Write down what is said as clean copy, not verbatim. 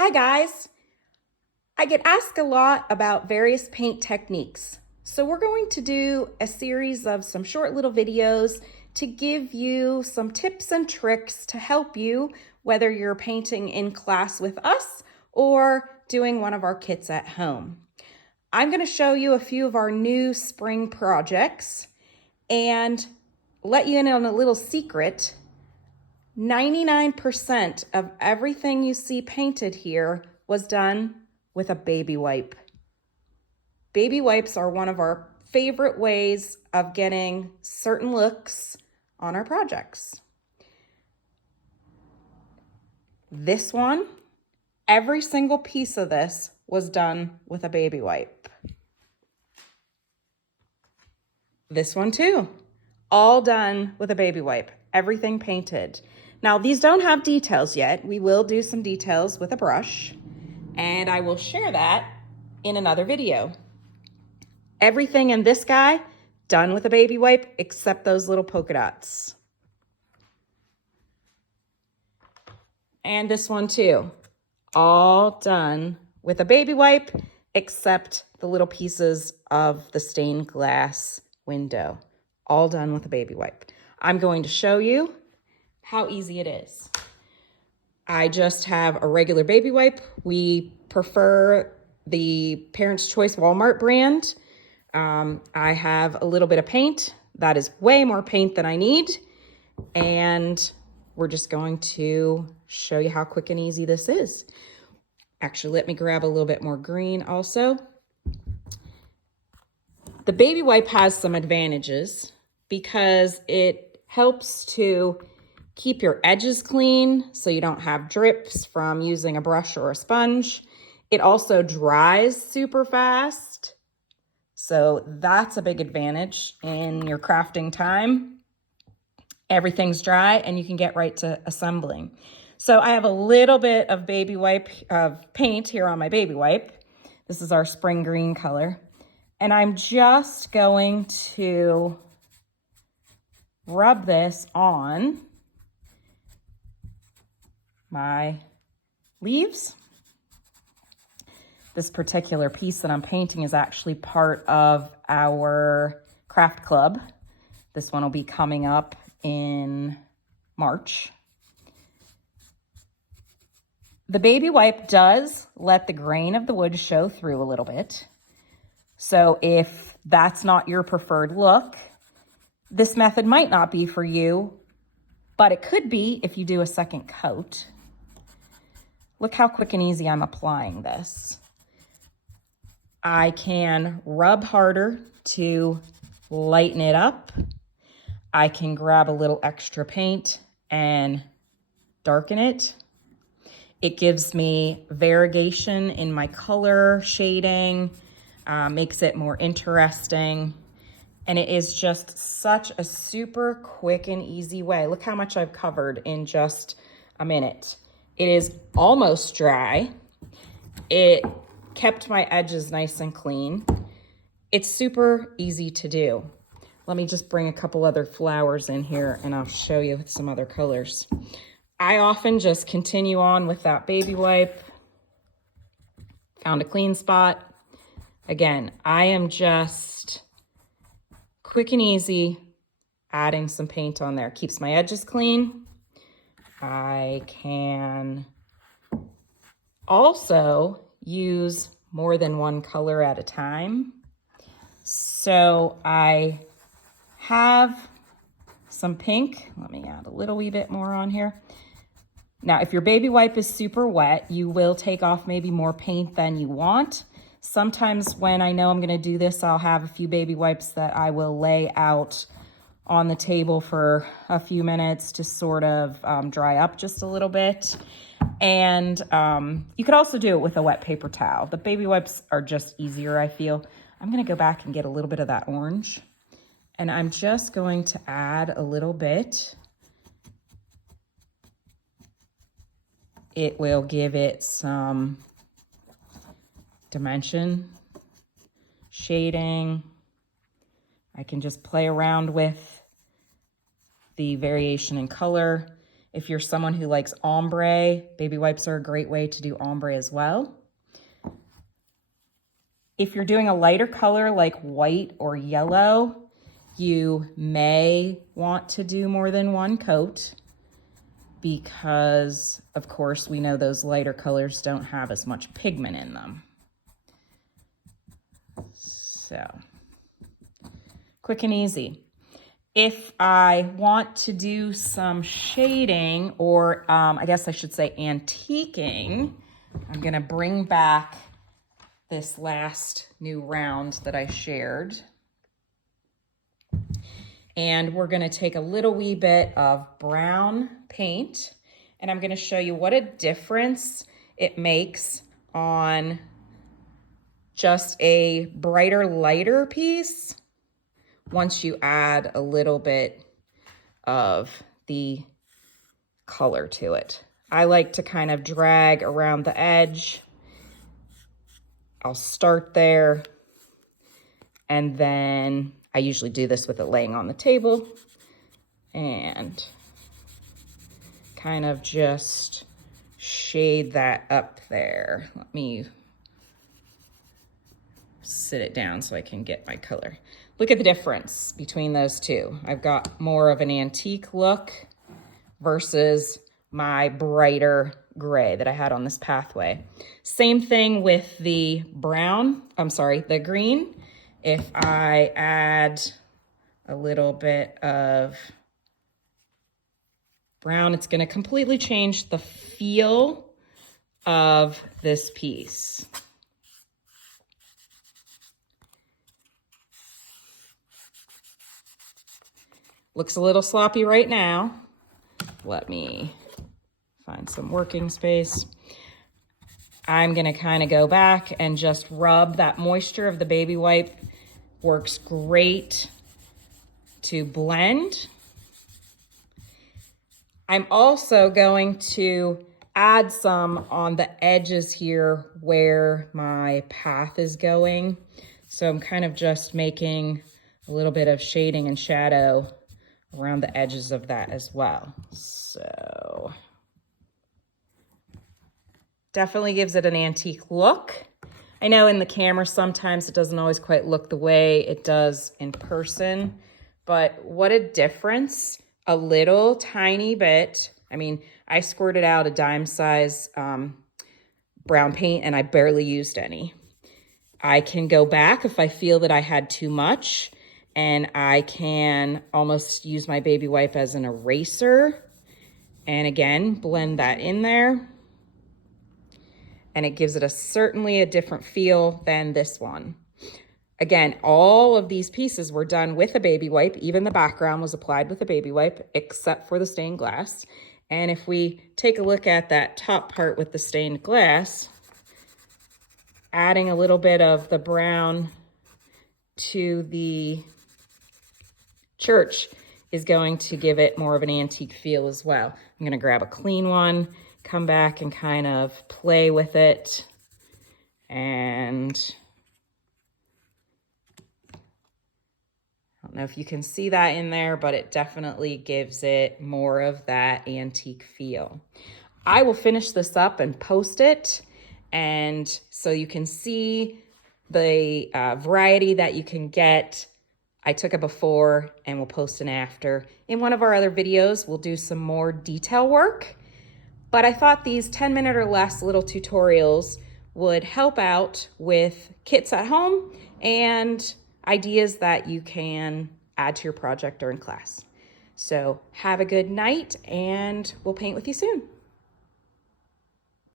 Hi guys! I get asked a lot about various paint techniques. So we're going to do a series of some short little videos to give you some tips and tricks to help you, whether you're painting in class with us or doing one of our kits at home. I'm going to show you a few of our new spring projects and let you in on a little secret. 99% of everything you see painted here was done with a baby wipe. Baby wipes are one of our favorite ways of getting certain looks on our projects. This one, every single piece of this was done with a baby wipe. This one too, all done with a baby wipe, everything painted. Now, these don't have details yet. We will do some details with a brush, and I will share that in another video. Everything in this guy, done with a baby wipe, except those little polka dots. And this one too, all done with a baby wipe, except the little pieces of the stained glass window, all done with a baby wipe. I'm going to show you how easy it is. I just have a regular baby wipe. We prefer the Parents' Choice Walmart brand. I have a little bit of paint. That is way more paint than I need. And we're just going to show you how quick and easy this is. Actually, let me grab a little bit more green also. The baby wipe has some advantages because it helps to keep your edges clean so you don't have drips from using a brush or a sponge. It also dries super fast. So that's a big advantage in your crafting time. Everything's dry and you can get right to assembling. So I have a little bit of baby wipe of paint here on my baby wipe. This is our spring green color. And I'm just going to rub this on my leaves. This particular piece that I'm painting is actually part of our craft club. This one will be coming up in March. The baby wipe does let the grain of the wood show through a little bit. So if that's not your preferred look, this method might not be for you, but it could be if you do a second coat. Look how quick and easy I'm applying this. I can rub harder to lighten it up. I can grab a little extra paint and darken it. It gives me variegation in my color shading, makes it more interesting. And it is just such a super quick and easy way. Look how much I've covered in just a minute. It is almost dry. It kept my edges nice and clean. It's super easy to do. Let me just bring a couple other flowers in here and I'll show you some other colors. I often just continue on with that baby wipe. Found a clean spot. Again, I am just quick and easy adding some paint on there. Keeps my edges clean. I can also use more than one color at a time. So I have some pink. Let me add a little wee bit more on here. Now, if your baby wipe is super wet, you will take off maybe more paint than you want. Sometimes when I know I'm going to do this, I'll have a few baby wipes that I will lay out on the table for a few minutes to sort of dry up just a little bit. And you could also do it with a wet paper towel. The baby wipes are just easier, I feel. I'm going to go back and get a little bit of that orange. And I'm just going to add a little bit. It will give it some dimension, shading. I can just play around with the variation in color. If you're someone who likes ombre, baby wipes are a great way to do ombre as well. If you're doing a lighter color like white or yellow, you may want to do more than one coat because, of course, we know those lighter colors don't have as much pigment in them. So, quick and easy. If I want to do some shading, or I guess I should say antiquing, I'm gonna bring back this last new round that I shared. And we're gonna take a little wee bit of brown paint, and I'm gonna show you what a difference it makes on just a brighter, lighter piece once you add a little bit of the color to it. I like to kind of drag around the edge. I'll start there, and then I usually do this with it laying on the table, and kind of just shade that up there. Let me sit it down so I can get my color. Look at the difference between those two. I've got more of an antique look versus my brighter gray that I had on this pathway. Same thing with the the green. If I add a little bit of brown, it's going to completely change the feel of this piece. Looks a little sloppy right now. Let me find some working space. I'm gonna kind of go back and just rub. That moisture of the baby wipe works great to blend. I'm also going to add some on the edges here where my path is going. So I'm kind of just making a little bit of shading and shadow around the edges of that as well. So definitely gives it an antique look. I know in the camera sometimes it doesn't always quite look the way it does in person, but what a difference. A little tiny bit. I mean, I squirted out a dime size brown paint and I barely used any. I can go back if I feel that I had too much, and I can almost use my baby wipe as an eraser. And again, blend that in there. And it gives it certainly a different feel than this one. Again, all of these pieces were done with a baby wipe. Even the background was applied with a baby wipe, except for the stained glass. And if we take a look at that top part with the stained glass, adding a little bit of the brown to the church is going to give it more of an antique feel as well. I'm gonna grab a clean one, come back and kind of play with it. And I don't know if you can see that in there, but it definitely gives it more of that antique feel. I will finish this up and post it, and so you can see the variety that you can get. I took a before and we'll post an after. In one of our other videos, we'll do some more detail work, but I thought these 10-minute or less little tutorials would help out with kits at home and ideas that you can add to your project during class. So have a good night, and we'll paint with you soon.